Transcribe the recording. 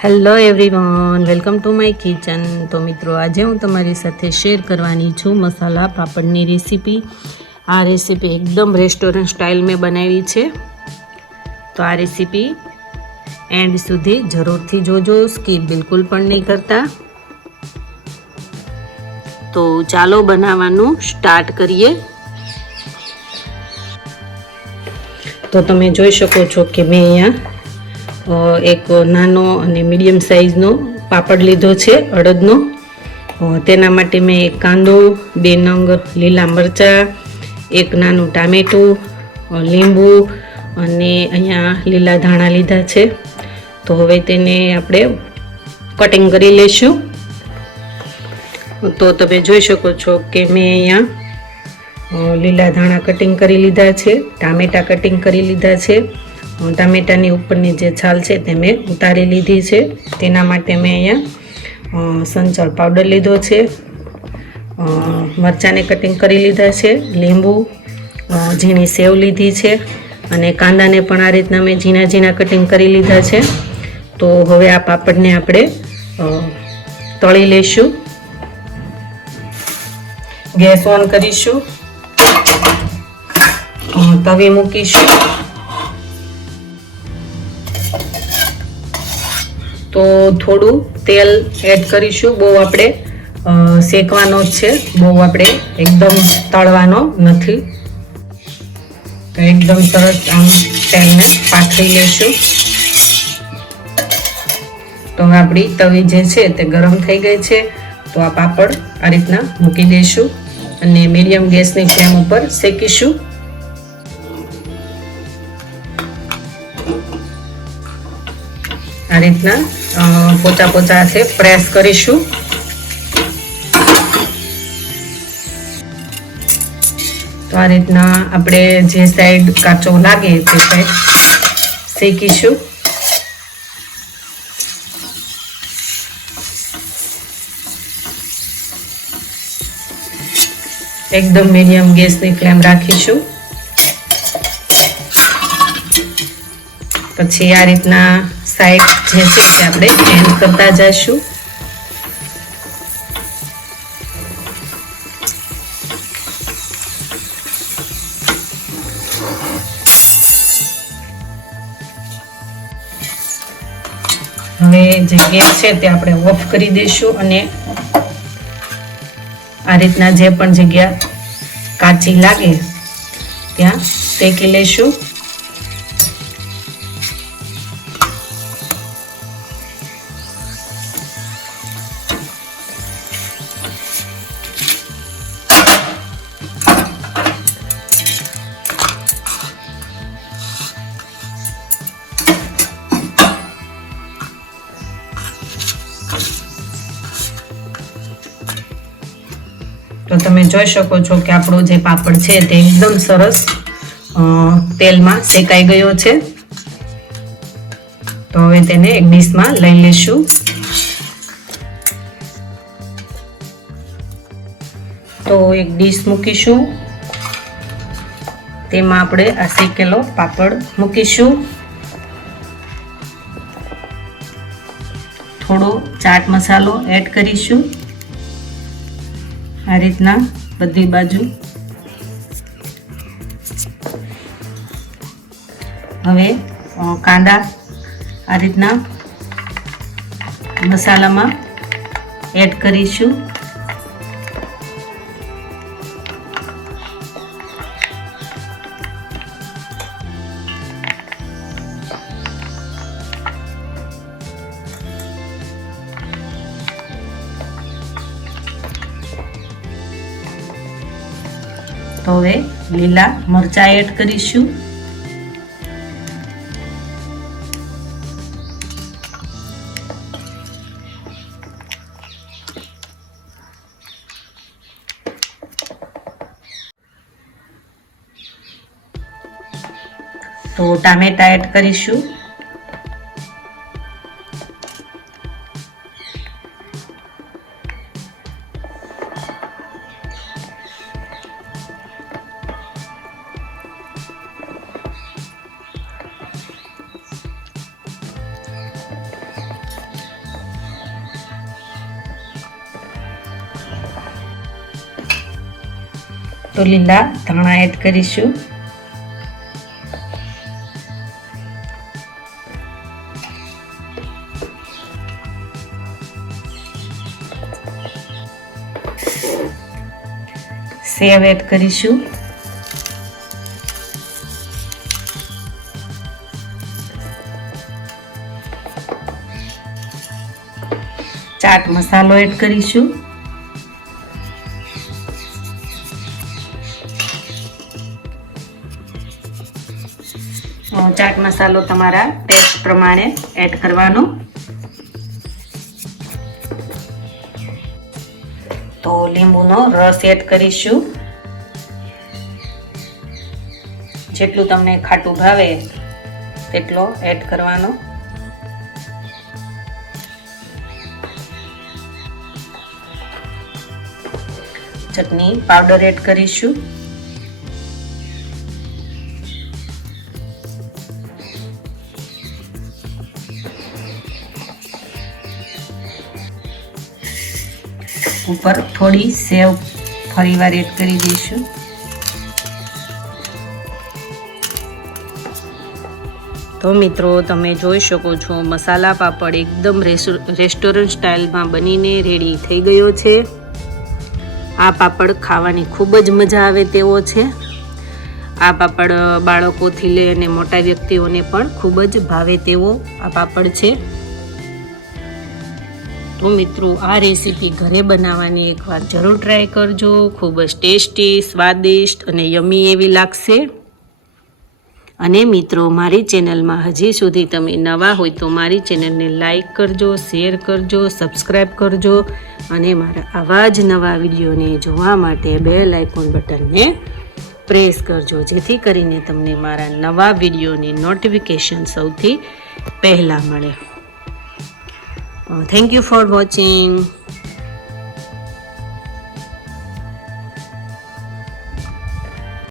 Hello everyone welcome to my kitchen તો મિત્રો, આજે હું તમારી સાથે શેર કરવાની છું મસાલા પાપડની રેસીપી આ રેસીપી એકદમ રેસ્ટોરન્ટ સ્ટાઇલ મેં બનાવી છે. તો આ રેસીપી એન્ડ સુધી જરૂરથી જોજો સ્કીપ બિલકુલ પણ નહીં કરતા. તો ચાલો બનાવવાનું સ્ટાર્ટ કરીએ. તો તમે જોઈ શકો છો કે મેં અહીંયા એક નાનો અને મીડિયમ સાઇઝનો પાપડ લીધો છે, અડદનો. તેના માટે મેં એક કાંદો, બે નંગ લીલા મરચાં, એક નાનું ટામેટું લીંબુ અને અહીંયા લીલા ધાણા લીધા છે. તો હવે તેને આપણે કટિંગ કરી લઈશું તો તમે જોઈ શકો છો કે મેં અહીંયા લીલા ધાણા કટિંગ કરી લીધા છે, ટામેટા કટિંગ કરી લીધા છે. ટામેટાની ઉપરની જે છાલ છે તે મેં ઉતારી લીધી છે. તેના માટે મેં અહીંયા સંચળ પાવડર લીધો છે. મરચાંને કટિંગ કરી લીધા છે. લીંબુ ઝીણી સેવ લીધી છે અને કાંદાને પણ આ રીતના મેં ઝીણા ઝીણા કટિંગ કરી લીધા છે. તો હવે આ પાપડને આપણે તળી લઈશું ગેસ ઓન કરીશું. તવી મૂકીશું. તો થોડું તેલ એડ કરીશું, બહુ આપણે શેકવાનો જ છે. બહુ આપણે એકદમ તળવાનો નથી. તો એકદમ સરસ આમ તેલને પાથરી લેશું. તો આપણી તવી જે છે તે ગરમ થઈ ગઈ છે. તો આ પાપડ આ રીતના મૂકી દઈશું અને મીડિયમ ગેસની ફ્લેમ ઉપર શેકીશું. આ રીતના પોચા પોચા છે, પ્રેસ કરીશું. તો આ રીતના આપણે જે સાઈડ કાચો લાગે તે સાઈડ શેકીશું. એકદમ મીડિયમ ગેસની ફ્લેમ રાખીશું. પછી આ રીતના સાઈડ જે છે તે આપણે ચેન્જ કરતા જઈશું. હવે જે ગેસ છે તે આપણે ઓફ કરી દઈશું અને આ રીતના જે પણ જગ્યા કાચી લાગે, ત્યાં શેકી લઈશું. તમે જોઈ શકો છો કે આપણો જે પાપડ છે તે એકદમ સરસ તેલમાં શેકાઈ ગયો છે. તો હવે તેને એક ડીશમાં લઈ લેશું. તો એક ડીશ મૂકીશું. તેમાં આપણે આ શેકેલો પાપડ મૂકીશું. થોડો ચાટ મસાલો એડ કરીશું. આ રીતના બધી બાજુ. હવે કાંદા આ રીતના મસાલામાં એડ કરીશું. તો હવે લીલા મરચાં એડ કરીશું. તો ટામેટા એડ કરીશું. તો લીલા ધાણા એડ કરીશું. સેવ એડ કરીશું. ચાટ મસાલો એડ કરીશું. ચાટ મસાલો તમારા ટેસ્ટ પ્રમાણે એડ કરવાનો. તો લીંબુનો રસ એડ કરીશું. જેટલું તમને ખાટું ભાવે તેટલો એડ કરવાનો. ચટણી પાવડર એડ કરીશું. ઉપર થોડી સેવ ફરીવાર એડ કરી દઈશું. તો મિત્રો, તમે જોઈ શકો છો, મસાલા પાપડ એકદમ રેસ્ટોરન્ટ સ્ટાઇલમાં બનીને રેડી થઈ ગયો છે. આ પાપડ ખાવાની ખૂબ જ મજા આવે તેવો છે. આ પાપડ બાળકોથી લઈ અને મોટા વ્યક્તિઓને પણ ખૂબ જ ભાવે તેવો આ પાપડ છે. તો મિત્રો, આ રેસીપી ઘરે બનાવવાની એકવાર જરૂર ટ્રાય કરજો. ખૂબ જ ટેસ્ટી સ્વાદિષ્ટ અને યમી એવી લાગશે. અને મિત્રો, મારી ચેનલમાં હજી સુધી તમે નવા હોય તો મારી ચેનલને લાઈક કરજો શેર કરજો સબસ્ક્રાઈબ કરજો અને મારા આવા જ નવા વિડીયોને જોવા માટે બેલ આઇકોન બટનને પ્રેસ કરજો. જેથી કરીને તમને મારા નવા વિડીયોની નોટિફિકેશન સૌથી પહેલાં મળે. Uh, thank you for watching.